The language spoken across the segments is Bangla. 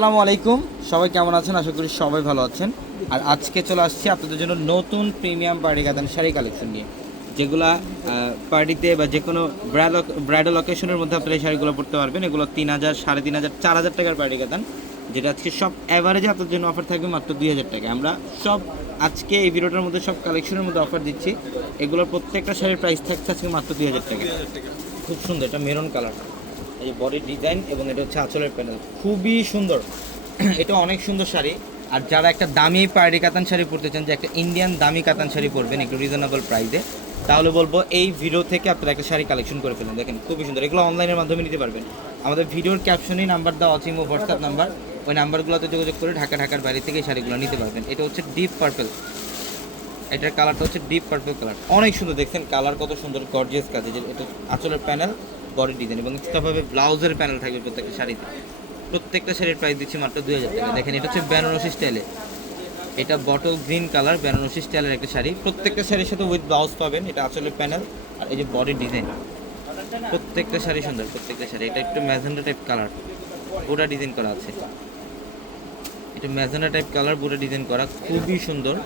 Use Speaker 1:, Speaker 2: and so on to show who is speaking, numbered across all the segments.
Speaker 1: আসসালামু আলাইকুম। সবাই কেমন আছেন? আশা করি সবাই ভালো আছেন। আর আজকে চলে আসছি আপনাদের জন্য নতুন প্রিমিয়াম পার্টি কাতান শাড়ি কালেকশন নিয়ে। যেগুলা পার্টিতে বা যে কোনো ব্রাইডাল অকেশনের মধ্যে আপনারা এই শাড়িগুলো পড়তে পারবেন। এগুলো তিন হাজার, সাড়ে তিন হাজার, চার হাজার টাকার পার্টি কাতান যেটা আজকে সব অ্যাভারেজে আপনাদের জন্য অফার থাকবে মাত্র দুই হাজার টাকা। আমরা সব আজকে এই ভিডিওটার মধ্যে সব কালেকশনের মধ্যে অফার দিচ্ছি। এগুলোর প্রত্যেকটা শাড়ির প্রাইস থাকছে আজকে মাত্র দুই হাজার টাকা। খুব সুন্দর, এটা মেরুন কালার এই যে বডি ডিজাইন এবং এটা হচ্ছে আঁচলের প্যানেল খুবই সুন্দর। এটা অনেক সুন্দর শাড়ি। আর যারা একটা দামি পার্টি কাতান শাড়ি পরতে চান, যে একটা ইন্ডিয়ান দামি কাতান শাড়ি পরবেন একটু রিজনেবল প্রাইসে তাহলে বলব এই ভিডিও থেকে আপনারা একটা শাড়ি কালেকশন করে ফেলেন। দেখেন, খুবই সুন্দর। এগুলো অনলাইনের মাধ্যমে নিতে পারবেন। আমাদের ভিডিওর ক্যাপশনেই নাম্বার দেওয়া আছে, ইমো হোয়াটসঅ্যাপ নাম্বার ওই নাম্বারগুলোতে যোগাযোগ করে ঢাকা, ঢাকার বাইরে থেকে শাড়িগুলো নিতে পারবেন। এটা হচ্ছে ডিপ পার্পল এটার কালারটা হচ্ছে ডিপ পার্পল কালার অনেক সুন্দর। দেখছেন কালার কত সুন্দর গর্জিয়াস কাজে। এটা আঁচলের প্যানেল বডি ডিজাইন এবং এক্সট্রাভাবে ব্লাউজের প্যানেল থাকবে প্রত্যেকটা শাড়িতে। প্রত্যেকটা শাড়ির প্রাইস দিচ্ছি মাত্র দুই হাজার টাকা। দেখেন, এটা হচ্ছে বেনারসি স্টাইলে। এটা বটল গ্রিন কালার বেনারসি স্টাইলের একটা শাড়ি। প্রত্যেকটা শাড়ির সাথে উইথ ব্লাউজ পাবেন। এটা আঁচলের প্যানেল আর এই যে বডি ডিজাইন প্রত্যেকটা শাড়ি সুন্দর, প্রত্যেকটা শাড়ি। এটা একটু ম্যাজেন্ডা টাইপ কালার পুরা ডিজাইন করা আছে। এটা ম্যাজেন্ডা টাইপ কালার পুরো ডিজাইন করা। খুবই সুন্দর।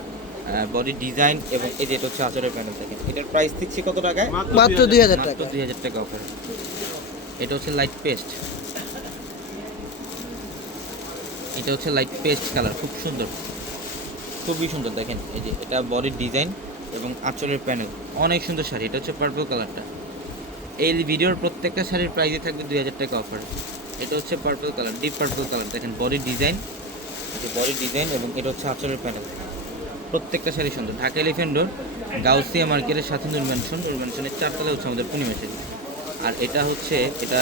Speaker 1: বডি ডিজাইন এবং এই যে এটা হচ্ছে আঁচলের প্যানেল থেকে এটার প্রাইস দিচ্ছি কত টাকায়?
Speaker 2: মাত্র দুই হাজার টাকা
Speaker 1: মাত্র দুই হাজার টাকা অফার এটা হচ্ছে লাইট পেস্ট এটা হচ্ছে লাইট পেস্ট কালার খুব সুন্দর। খুবই সুন্দর দেখেন। এই যে এটা বডির ডিজাইন এবং আঁচলের প্যানেল অনেক সুন্দর শাড়ি এটা হচ্ছে পার্পল কালারটা এই ভিডিওর প্রত্যেকটা শাড়ির প্রাইসে থাকবে দুই হাজার টাকা অফার এটা হচ্ছে purple colour deep purple colour দেখেন। বডি ডিজাইন বডি ডিজাইন এবং এটা হচ্ছে আঁচলের প্যানেল প্রত্যেকটা শাড়ি সুন্দর। ঢাকা এলিফেন্ট রোড গাউসিয়া মার্কেটের সাথে নূর ম্যানশন নূর ম্যানশনের চারতলা হচ্ছে আমাদের পূর্ণিমা শাড়ি। আর এটা হচ্ছে, এটা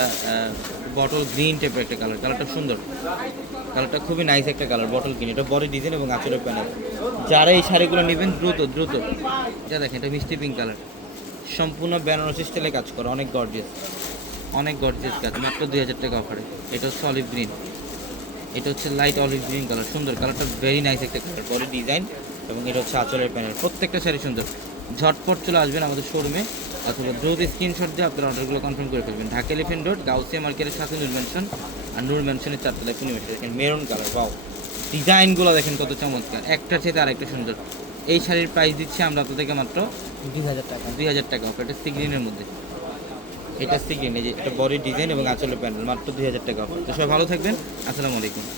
Speaker 1: বটল গ্রিন টাইপের একটা কালার কালারটা সুন্দর। কালারটা খুবই নাইস একটা কালার বটল গ্রিন এটা বডি ডিজাইন এবং আঁচলের প্যানেল যারা এই শাড়িগুলো নেবেন, দ্রুত দ্রুত। এটা দেখেন, এটা মিষ্টি পিঙ্ক কালার সম্পূর্ণ বেনারসি স্টাইলে কাজ করে, অনেক গর্জিয়াস অনেক গর্জিয়াস কাজ, মাত্র দুই হাজার টাকা অফারে এটা হচ্ছে অলিভ গ্রিন এটা হচ্ছে লাইট অলিভ গ্রিন কালার সুন্দর। কালারটা ভেরি নাইস একটা কালার বডি ডিজাইন এবং এটা হচ্ছে আঁচলের প্যানেল প্রত্যেকটা শাড়ি সুন্দর। ঝটপট চলে আসবেন আমাদের শোরুমে অথবা দ্রুত স্ক্রিনশট দিয়ে আপনার অর্ডারগুলো কনফার্ম করে ফেলবেন। ঢাকা এলিফেন্ট রোড গাউসিয়া মার্কেটের সাথে নূর ম্যানশন আর নূর ম্যানশনের চারতলায় দেখেন মেরুন কালার বাও ডিজাইনগুলো দেখেন কত চমৎকার। একটা চেয়ে আরেকটা সুন্দর। এই শাড়ির প্রাইস দিচ্ছি আমরা আপনাদেরকে মাত্র
Speaker 2: দুই হাজার টাকা।
Speaker 1: দুই হাজার টাকা। অফার এটা সিগ্রিনের মধ্যে। এটা সিগ্রিন এই যে এটা বডি ডিজাইন এবং আঁচলের প্যান্ডেল মাত্র দুই হাজার টাকা অফার তো সবাই ভালো থাকবেন। আসসালামু আলাইকুম।